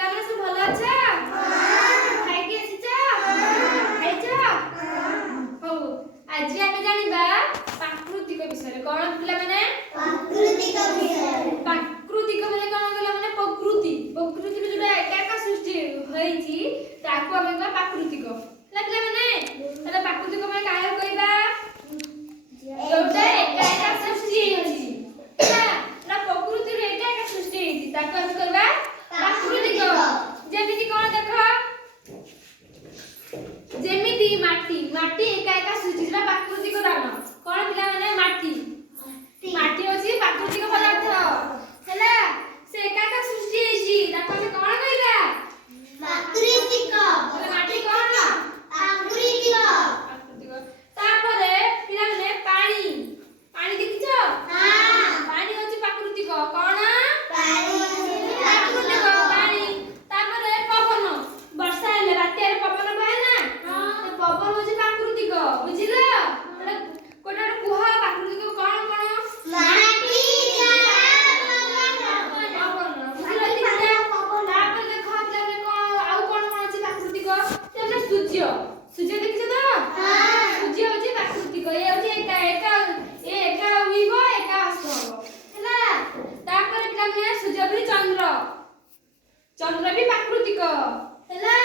ପିଲାମାନେ ସବୁ ଭଲ ଅଛ? ଖାଇକି ଆସିଛ? ଖାଇଛ? ହଉ ଆଜି ଆମେ ଜାଣିବା ପ୍ରାକୃତିକ ବିଷୟରେ। କଣ ପିଲାମାନେ? ପ୍ରାକୃତିକ ବିଷୟରେ। ପ୍ରାକୃତିକ ମାନେ କଣ କହିଲା ମାନେ ପ୍ରକୃତି। ପ୍ରକୃତିରୁ ଯୋଉଟା ଏକା ସୃଷ୍ଟି ହେଇଛି ତାକୁ ଆମେ କହିବା ପ୍ରାକୃତିକ। ହେଲା ପିଲାମାନେ? ତାହେଲେ ପ୍ରାକୃତିକ ମାନେ କାହାକୁ କହିବା? ଯୋଉଟା ଏକା ସୃଷ୍ଟି ହେଇଛି। ହେଲା? ନା ପ୍ରକୃତିରୁ ଏକା ସୃଷ୍ଟି ହେଇଛି ତାକୁ ଆମେ କହିବା ପ୍ରାକୃତିକ। ଯେମିତି କଣ ଦେଖ, ଯେମିତି ମାଟି ଏକା ସୃଷ୍ଟି, ସେଟା ପ୍ରାକୃତିକ ଦାନ। କଣ ପିଲାମାନେ? ମାଟି ହେଉଛି ପ୍ରାକୃତିକ ପଦାର୍ଥ। ହେଲା? ସେ ଏକା ସୃଷ୍ଟି ହେଇଛି ତାକୁ ଆମେ କଣ କହିବା? ପ୍ରାକୃତିକ। ମାଟି କଣ? ପ୍ରାକୃତିକ। ତାପରେ ପିଲାମାନେ ପାଣି ଦେଖିଛ? ପାଣି ହେଉଛି ପ୍ରାକୃତିକ। କଣ? ପ୍ରାକୃତିକ ପାଣି। ତାପରେ ପବନ, ବର୍ଷା ହେଲେ ବାତ୍ୟାରେ ପବନ ବହେ ନା? ସେ ପବନ ହେଉଛି ପ୍ରାକୃତିକ। ବୁଝିଲ? ଗୋଟେ କୁହ ପ୍ରାକୃତିକ କଣ କଣ? ମାଟି, ପବନ। ବୁଝିଲ? ତାପରେ ଦେଖ ପିଲାମାନେ କଣ ଆଉ କଣ ଅଛି ପ୍ରାକୃତିକ? ପିଲାମାନେ ସୂର୍ଯ୍ୟ ଦେଖିଛ ତ? ସୂର୍ଯ୍ୟ ହେଉଛି ପ୍ରାକୃତିକ। ଏ ହେଉଛି ଏକା ଉଇବ ଏକା ଅସ୍ତ ହବ। ହେଲା? ତାପରେ ପିଲାମାନେ ସୂର୍ଯ୍ୟ ବି ଚନ୍ଦ୍ର ବି ପ୍ରାକୃତିକ। ହେଲା?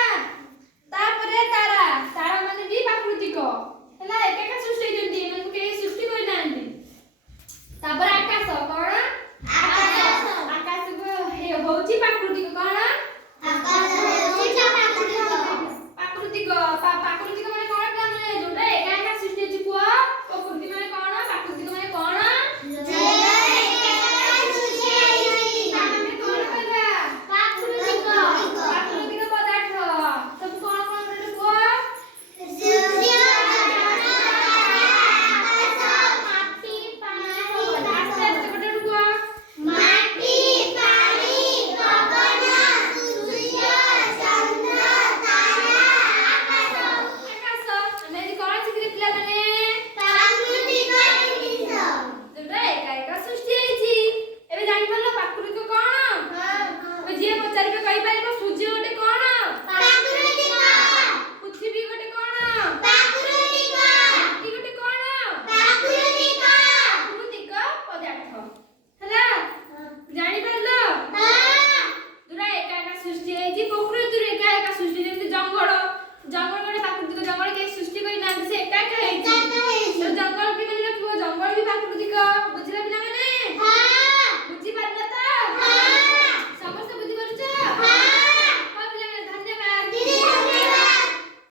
ତାପରେ ତାରା ମାନେ ବି ପ୍ରାକୃତିକ। ହେଲା? ଏକା ସୃଷ୍ଟି ହେଇଛନ୍ତି, ଏମାନଙ୍କୁ କେହି ସୃଷ୍ଟି କରିନାହାନ୍ତି। ତାପରେ ଆକାଶ କଣ? ଆକାଶ ହେଉଛି ପ୍ରାକୃତିକ।